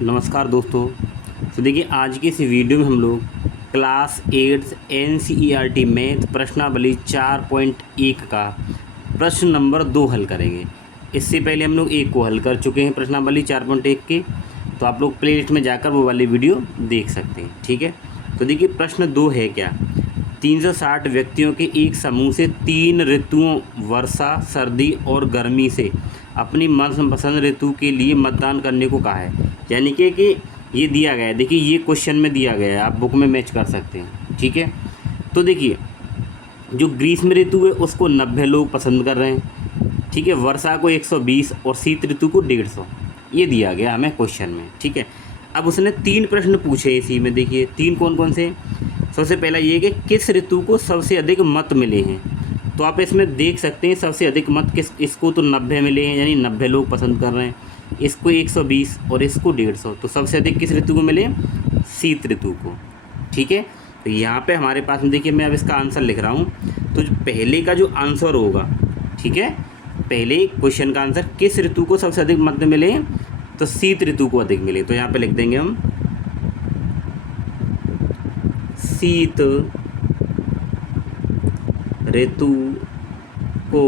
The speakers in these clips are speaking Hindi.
नमस्कार दोस्तों। तो देखिए आज की इस वीडियो में हम लोग क्लास 8 NCERT मैथ प्रश्नावली 4.1 का प्रश्न नंबर 2 हल करेंगे। इससे पहले हम लोग एक को हल कर चुके हैं प्रश्नावली 4.1 के, तो आप लोग प्लेलिस्ट में जाकर वो वाली वीडियो देख सकते हैं। ठीक है, तो देखिए प्रश्न 2 है क्या। 360 व्यक्तियों के एक समूह से 3 ऋतुओं वर्षा, सर्दी और गर्मी से अपनी मनपसंद ऋतु के लिए मतदान करने को कहा है। यानी कि ये दिया गया है, देखिए ये क्वेश्चन में दिया गया है, आप बुक में मैच कर सकते हैं। ठीक है, तो देखिए जो ग्रीष्म ऋतु है उसको 90 लोग पसंद कर रहे हैं। ठीक है, वर्षा को 120 और शीत ऋतु को 150, ये दिया गया हमें क्वेश्चन में। ठीक है, अब उसने 3 प्रश्न पूछे इसी में। देखिए 3 कौन कौन से। सबसे पहला ये कि किस ऋतु को सबसे अधिक मत मिले हैं। तो आप इसमें देख सकते हैं सबसे अधिक मत इसको तो 90 मिले हैं, यानी 90 लोग पसंद कर रहे हैं। इसको 120 और इसको 150, तो सबसे अधिक किस ऋतु को मिले, शीत ऋतु को। ठीक है, तो यहाँ पे हमारे पास में देखिए मैं अब इसका आंसर लिख रहा हूँ। तो जो पहले का जो आंसर होगा, ठीक है, पहले क्वेश्चन का आंसर किस ऋतु को सबसे अधिक मत मिले, तो शीत ऋतु को अधिक मिले। तो यहाँ पे लिख देंगे हम शीत ऋतु को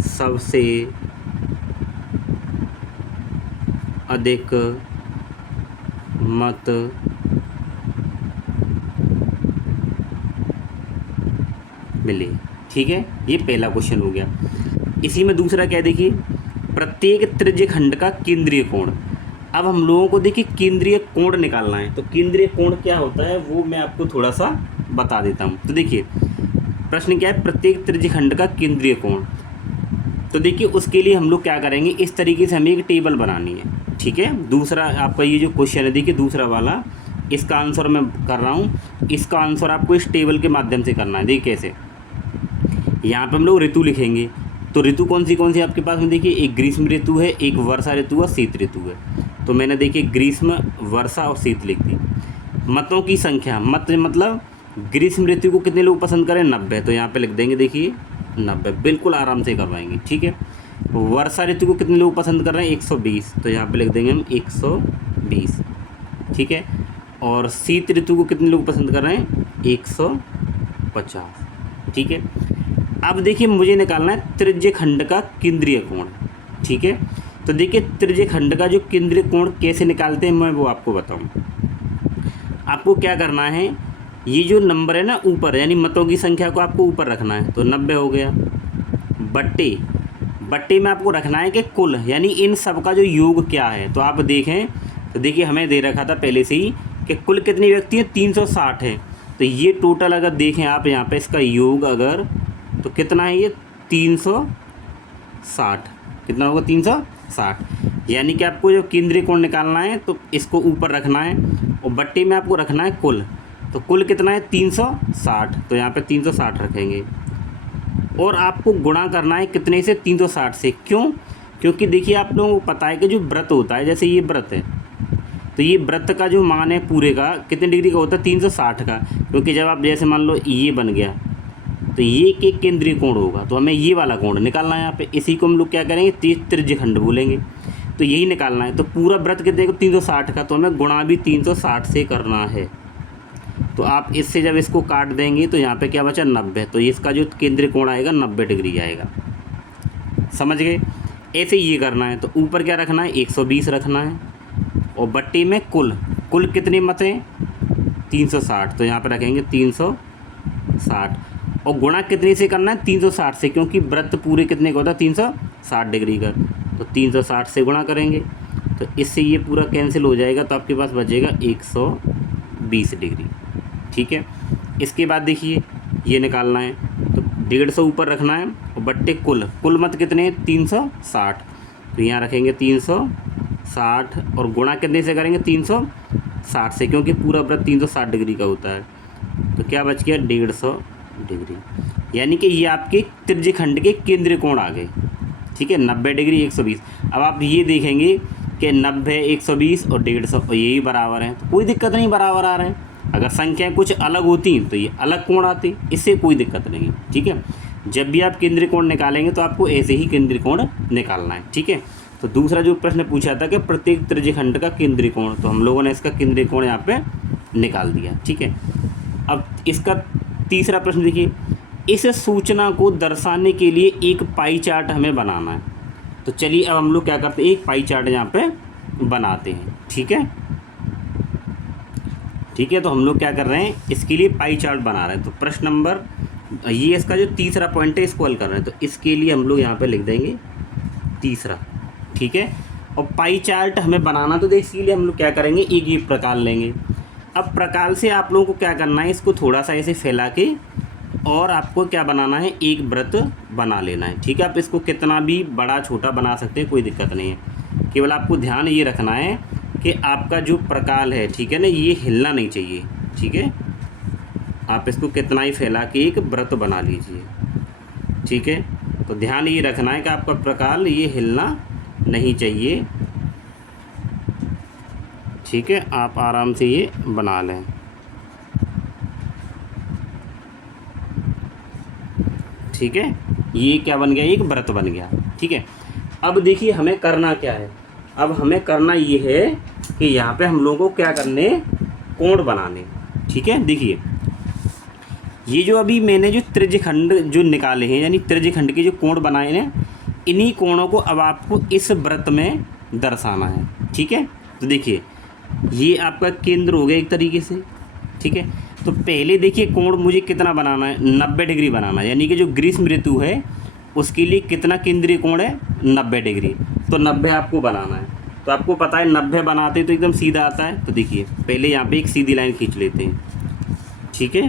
सबसे अधिक मत मिले। ठीक है, ये पहला क्वेश्चन हो गया। इसी में दूसरा क्या है, देखिए प्रत्येक त्रिज्यखंड का केंद्रीय कोण। अब हम लोगों को देखिए केंद्रीय कोण निकालना है, तो केंद्रीय कोण क्या होता है वो मैं आपको थोड़ा सा बता देता हूँ। तो देखिए प्रश्न क्या है, प्रत्येक त्रिज्यखंड का केंद्रीय कोण। तो देखिए उसके लिए हम लोग क्या करेंगे, इस तरीके से हमें एक टेबल बनानी है। ठीक है, दूसरा आपका ये जो क्वेश्चन है, देखिए दूसरा वाला, इसका आंसर मैं कर रहा हूँ, इसका आंसर आपको इस टेबल के माध्यम से करना है। देखिए कैसे, यहाँ पे हम लोग ऋतु लिखेंगे। तो ऋतु कौन सी आपके पास में, देखिए एक ग्रीष्म ऋतु है, एक वर्षा ऋतु है, शीत ऋतु है। तो मैंने देखिए ग्रीष्म, वर्षा और शीत लिख दी। मतों की संख्या, मत मतलब ग्रीष्म ऋतु को कितने लोग पसंद करें, 90, तो यहाँ पे लिख देंगे देखिए 90, बिल्कुल आराम से करवाएंगे। ठीक है, वर्षा ऋतु को कितने लोग पसंद कर रहे हैं, 120, तो यहाँ पे लिख देंगे हम 120। ठीक है, और शीत ऋतु को कितने लोग पसंद कर रहे हैं, 150। ठीक है, अब देखिए मुझे निकालना है त्रिज्यखंड का केंद्रीय कोण। ठीक है, तो देखिए त्रिज्यखंड का जो केंद्रीय कोण कैसे निकालते हैं मैं वो आपको बताऊं। आपको क्या करना है, ये जो नंबर है ना ऊपर, यानी मतों की संख्या को आपको ऊपर रखना है। तो 90 हो गया, बट्टे में आपको रखना है कि कुल, यानी इन सब का जो योग क्या है। तो आप देखें, तो देखिए हमें दे रखा था पहले से ही कि कुल कितनी व्यक्ति है, 360 है। तो ये टोटल अगर देखें आप यहाँ पे इसका योग अगर, तो कितना है ये 360, कितना होगा 360। यानी कि आपको जो केंद्रीय कोण निकालना है तो इसको ऊपर रखना है और बट्टे में आपको रखना है कुल। तो कुल कितना है 360, तो यहाँ पे 360 रखेंगे और आपको गुणा करना है कितने से, 360 से। क्यों, क्योंकि देखिए आप लोगों को पता है कि जो व्रत होता है, जैसे ये व्रत है, तो ये व्रत का जो मान है पूरे का कितने डिग्री का होता है, 360 का। क्योंकि जब आप जैसे मान लो ये बन गया तो ये एक केंद्रीय कोण होगा, तो हमें ये वाला कोण निकालना है यहाँ पे। इसी को हम लोग क्या करेंगे, त्रिज्यखंड बोलेंगे, तो यही निकालना है। तो पूरा व्रत कितने को, 360 का, तो हमें गुणा भी 360 से करना है। तो आप इससे जब इसको काट देंगे तो यहाँ पे क्या बचा, 90, तो इसका जो केंद्रीय कोण आएगा 90 डिग्री आएगा। समझ गए, ऐसे ये करना है। तो ऊपर क्या रखना है, 120 रखना है और बट्टी में कुल कितने मत हैं, 360, तो यहाँ पे रखेंगे 360 और गुणा कितने से करना है, 360 से, क्योंकि व्रत पूरे कितने का होता है, 360 डिग्री का। तो 360 से गुणा करेंगे तो इससे ये पूरा कैंसिल हो जाएगा, तो आपके पास बचेगा 120 डिग्री। ठीक है, इसके बाद देखिए ये निकालना है, तो 150 ऊपर रखना है और बट्टे कुल मत कितने हैं, 360, तो यहाँ रखेंगे 360 और गुणा कितने से करेंगे, 360 से, क्योंकि पूरा व्रत 360 डिग्री का होता है। तो क्या बच गया, 150 डिग्री। यानी कि ये आपके त्रिज्यखंड के केंद्रीय कोण आ गए। ठीक है, 90 डिग्री 120। अब आप ये देखेंगे कि 90, 120 और 150 और यही बराबर हैं, तो कोई दिक्कत नहीं, बराबर आ रहे हैं। अगर संख्याएं कुछ अलग होती तो ये अलग कोण आते, इससे कोई दिक्कत नहीं। ठीक है, जब भी आप केंद्रीय कोण निकालेंगे तो आपको ऐसे ही केंद्रीय कोण निकालना है। ठीक है, तो दूसरा जो प्रश्न पूछा था कि प्रत्येक त्रिज्यखंड का केंद्रीय कोण, तो हम लोगों ने इसका केंद्रीय कोण यहाँ पे निकाल दिया। ठीक है, अब इसका तीसरा प्रश्न देखिए, इस सूचना को दर्शाने के लिए एक पाई चार्ट हमें बनाना है। तो चलिए अब हम लोग क्या करते हैं, एक पाई चार्ट यहाँ पे बनाते हैं। ठीक है, ठीक है, तो हम लोग क्या कर रहे हैं, इसके लिए पाई चार्ट बना रहे हैं। तो प्रश्न नंबर ये इसका जो तीसरा पॉइंट है इसको हल कर रहे हैं, तो इसके लिए हम लोग यहाँ पे लिख देंगे तीसरा। ठीक है, और पाई चार्ट हमें बनाना, तो इसके लिए हम लोग क्या करेंगे, एक ये प्रकार लेंगे। अब प्रकार से आप लोगों को क्या करना है, इसको थोड़ा सा ऐसे फैला के और आपको क्या बनाना है, एक वृत्त बना लेना है। ठीक है, आप इसको कितना भी बड़ा छोटा बना सकते हैं, कोई दिक्कत नहीं है। केवल आपको ध्यान ये रखना है कि आपका जो प्रकाल है, ठीक है ना, ये हिलना नहीं चाहिए। ठीक है, आप इसको कितना ही फैला के एक वृत्त बना लीजिए। ठीक है, तो ध्यान ये रखना है कि आपका प्रकाल ये हिलना नहीं चाहिए। ठीक है, आप आराम से ये बना लें। ठीक है, ये क्या बन गया, एक वृत्त बन गया। ठीक है, अब देखिए हमें करना क्या है, अब हमें करना ये है कि यहाँ पे हम लोगों को क्या करने, कोण बनाने। ठीक है, देखिए ये जो अभी मैंने जो त्रिज्यखंड जो निकाले हैं, यानी त्रिज्यखंड के जो कोण बनाए हैं, इन्हीं कोणों को अब आपको इस वृत्त में दर्शाना है। ठीक है, तो देखिए ये आपका केंद्र हो गया एक तरीके से। ठीक है, तो पहले देखिए कोण मुझे कितना बनाना है, 90 डिग्री बनाना है, यानी कि जो ग्रीष्म ऋतु है उसके लिए कितना केंद्रीय कोण है, 90 डिग्री। तो 90 आपको बनाना है। तो आपको पता है 90 बनाते तो एकदम सीधा आता है। तो देखिए पहले यहाँ पे एक सीधी लाइन खींच लेते हैं। ठीक है,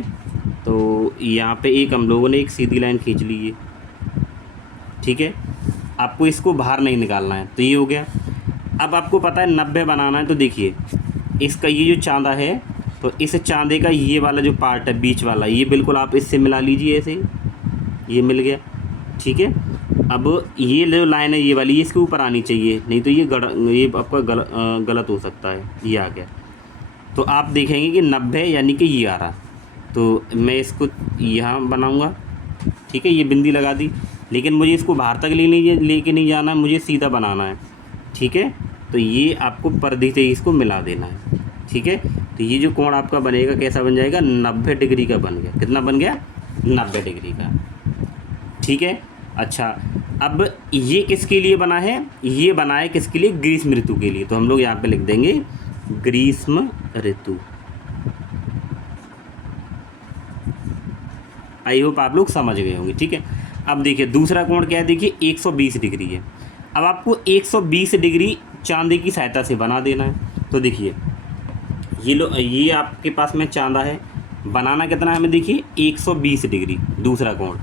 तो यहाँ पे एक हम लोगों ने एक सीधी लाइन खींच ली है। ठीक है, आपको इसको बाहर नहीं निकालना है, तो ये हो गया। अब आपको पता है 90 बनाना है, तो देखिए इसका ये जो चांदा है, तो इस चांदे का ये वाला जो पार्ट है बीच वाला, ये बिल्कुल आप इससे मिला लीजिए, ऐसे ये मिल गया। ठीक है, अब ये जो लाइन है ये वाली, ये इसके ऊपर आनी चाहिए, नहीं तो ये आपका गलत हो सकता है। ये आ गया, तो आप देखेंगे कि 90 यानी कि ये आ रहा। तो मैं इसको यहाँ बनाऊँगा। ठीक है, ये बिंदी लगा दी, लेकिन मुझे इसको बाहर तक लेके नहीं जाना है, मुझे सीधा बनाना है। ठीक है, तो ये आपको परिधि से इसको मिला देना है। ठीक है, तो ये जो कोण आपका बनेगा कैसा बन जाएगा, 90 डिग्री का बन गया। कितना बन गया, 90 डिग्री का। ठीक है, अच्छा अब ये किसके लिए बना है, ये बना है किसके लिए, ग्रीष्म ऋतु के लिए। तो हम लोग यहाँ पे लिख देंगे ग्रीष्म ऋतु। आई होप आप लोग समझ गए होंगे। ठीक है, अब देखिए दूसरा कोण क्या है, देखिए 120 डिग्री है। अब आपको 120 डिग्री चांदी की सहायता से बना देना है। तो देखिए ये आपके पास में चांदा है, बनाना कितना है हमें, देखिए 120 डिग्री दूसरा कोण।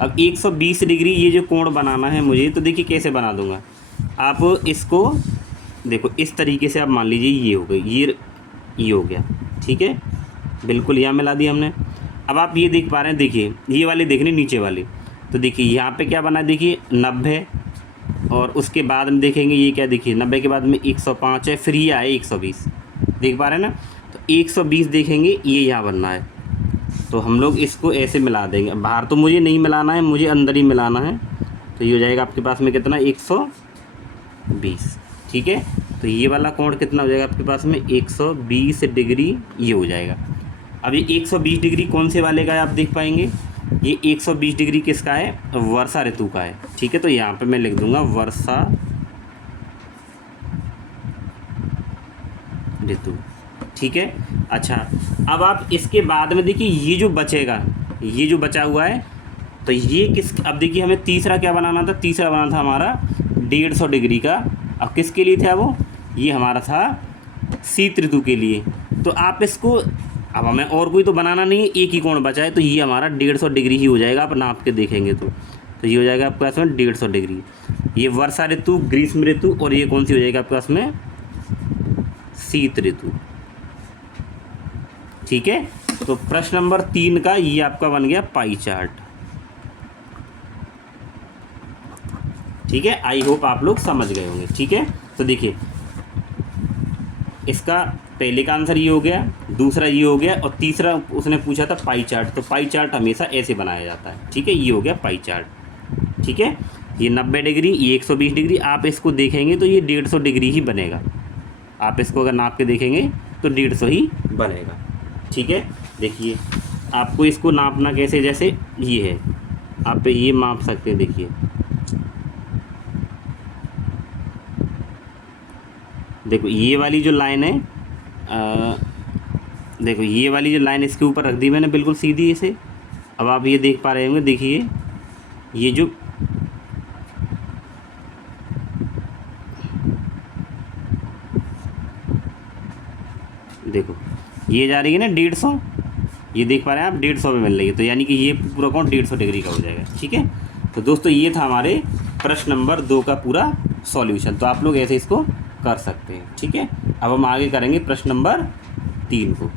अब 120 डिग्री ये जो कोण बनाना है मुझे, तो देखिए कैसे बना दूंगा, आप इसको देखो इस तरीके से आप मान लीजिए ये हो गई, ये हो गया। ठीक है, बिल्कुल यहाँ मिला दिया हमने। अब आप ये देख पा रहे हैं, देखिए ये वाले देख रहे नीचे वाले, तो देखिए यहाँ पे क्या बना, देखिए 90, और उसके बाद में देखेंगे ये क्या, देखिए 90 के बाद में 105 है, फिर ये आए 120, देख पा रहे हैं ना। तो 120 देखेंगे ये यहाँ बनना है, तो हम लोग इसको ऐसे मिला देंगे। बाहर तो मुझे नहीं मिलाना है, मुझे अंदर ही मिलाना है। तो ये हो जाएगा आपके पास में कितना, 120। ठीक है, तो ये वाला कोण कितना हो जाएगा आपके पास में, 120 डिग्री ये हो जाएगा। अब ये 120 डिग्री कौन से वाले का है आप देख पाएंगे, ये 120 डिग्री किसका है, वर्षा ऋतु का है। ठीक है, तो यहाँ पे मैं लिख दूंगा वर्षा ऋतु। ठीक है, अच्छा अब आप इसके बाद में देखिए ये जो बचेगा, ये जो बचा हुआ है, तो ये किस, अब देखिए हमें तीसरा क्या बनाना था, तीसरा बनाना था हमारा 150 डिग्री का। अब किसके लिए था वो, ये हमारा था शीत ऋतु के लिए। तो आप इसको, अब हमें और कोई तो बनाना नहीं है, एक ही कोण बचा है, तो ये हमारा 150 डिग्री ही हो जाएगा। आप नाप के देखेंगे तो ये हो जाएगा आपके पास में 150 डिग्री। ये वर्षा ऋतु, ग्रीष्म ऋतु, और ये कौन सी हो जाएगी आपके पास में, शीत ऋतु। ठीक है, तो प्रश्न नंबर 3 का ये आपका बन गया पाई चार्ट। ठीक है, आई होप आप लोग समझ गए होंगे। ठीक है, तो देखिए इसका पहले का आंसर ये हो गया, दूसरा ये हो गया, और तीसरा उसने पूछा था पाई चार्ट। तो पाई चार्ट हमेशा ऐसे बनाया जाता है। ठीक है, ये हो गया पाई चार्ट। ठीक है, ये 90 डिग्री, ये 120 डिग्री। आप इसको देखेंगे तो ये 150 डिग्री ही बनेगा। आप इसको अगर नाप के देखेंगे तो 150 ही बनेगा। ठीक है, देखिए आपको इसको नापना कैसे, जैसे ये है, आप ये माप सकते हैं। देखिए देखो ये वाली जो लाइन है, देखो ये वाली जो लाइन इसके ऊपर रख दी मैंने बिल्कुल सीधी इसे। अब आप ये देख पा रहे होंगे, देखिए ये जो देखो ये जा रही है ना 150, ये देख पा रहे हैं आप 150 में मिल रही है, तो यानी कि ये पूरा अकाउंट 150 डिग्री का हो जाएगा। ठीक है, तो दोस्तों ये था हमारे प्रश्न नंबर 2 का पूरा सॉल्यूशन। तो आप लोग ऐसे इसको कर सकते हैं। ठीक है, अब हम आगे करेंगे प्रश्न नंबर 3 को।